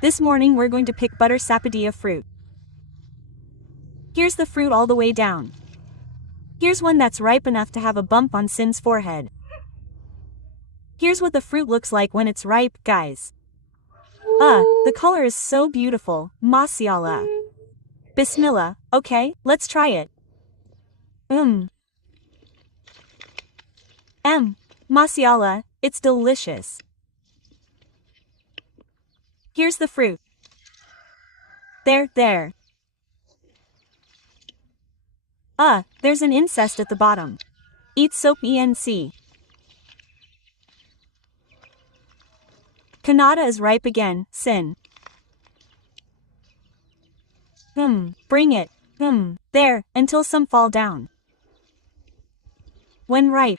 This morning we're going to pick butter sapodilla fruit. Here's the fruit all the way down. Here's one that's ripe enough to have a bump on Sin's forehead. Here's what the fruit looks like when it's ripe, guys. The color is so beautiful, mashallah. Bismillah, okay, let's try it. Mashallah, it's delicious. Here's the fruit. There. There's an incest at the bottom. Eat soap enc. Kannada is ripe again, Sin. Bring it. There, until some fall down. When ripe.